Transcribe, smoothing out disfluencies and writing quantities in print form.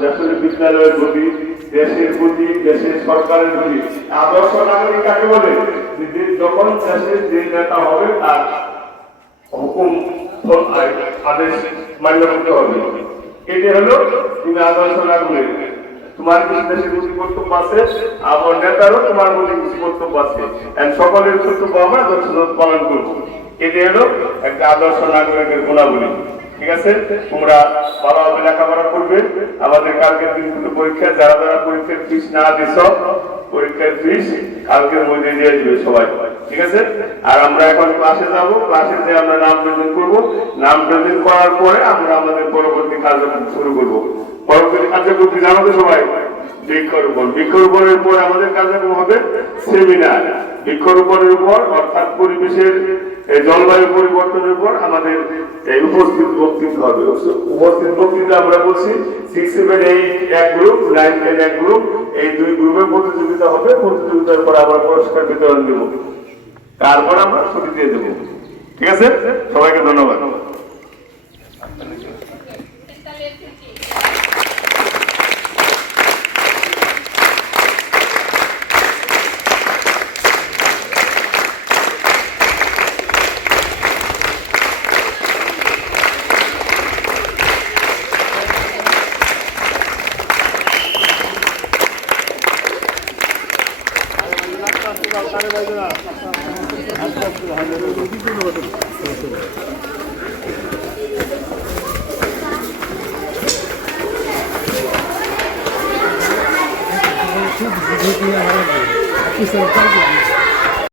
দেশের বিদ্যালয়ের প্রতি, দেশের প্রতি, দেশের সরকারের প্রতি আদর্শ নাগরিক কাকে বলে? যখন দেশের যে নেতা হবে তার হুকুম আদেশ মান্য করতে হবে। এটি হলো তুমি আদর্শ নাগরিক। তোমার কিছু দেশের প্রতি কর্তব্য আছে, আমার নেতারও তোমার প্রতি কিছু কর্তব্য আছে, সকলের কর্তব্য আমরা যথাযথ পালন করবো। এটি হলো একটা আদর্শ নাগরিকের গুণাবলী। ঠিক আছে, তোমরা ভালোভাবে লেখাপড়া করবে। আমাদের কালকের দিনগুলো পরীক্ষা, যারা যারা পরীক্ষার ফিস না দিছ, পরীক্ষার ফিস কালকের মধ্যে দিয়ে দিবে সবাই। ঠিক আছে, আর আমরা এখন ক্লাসে যাব, ক্লাসে যে আমরা নাম প্রেজেন্ট করবো, নাম প্রেজেন্ট করার পরে আমরা আমাদের পরবর্তী কার্যক্রম শুরু করবো। পরবর্তী কার্যক্রম কি জানো তো সবাই? বৃক্ষরোপণ। বৃক্ষরোপণের পর আমাদের কার্যক্রম হবে সেমিনার। বৃক্ষরোপণের উপর অর্থাৎ পরিবেশের জলবায়ু পরিবর্তনের উপর আমাদের উপস্থিত বক্তৃতা হবে। উপস্থিত বক্তৃতা আমরা বলছি 6, 7, 8 এক গ্রুপ, 9, 10 এক গ্রুপ, এই দুই গ্রুপে প্রতিযোগিতা হবে। প্রতিযোগিতার পর আমরা পুরস্কার বিতরণ দেব, তারপর আমরা ছুটি দিয়ে দেবো। ঠিক আছে, সবাইকে ধন্যবাদ। Aqui são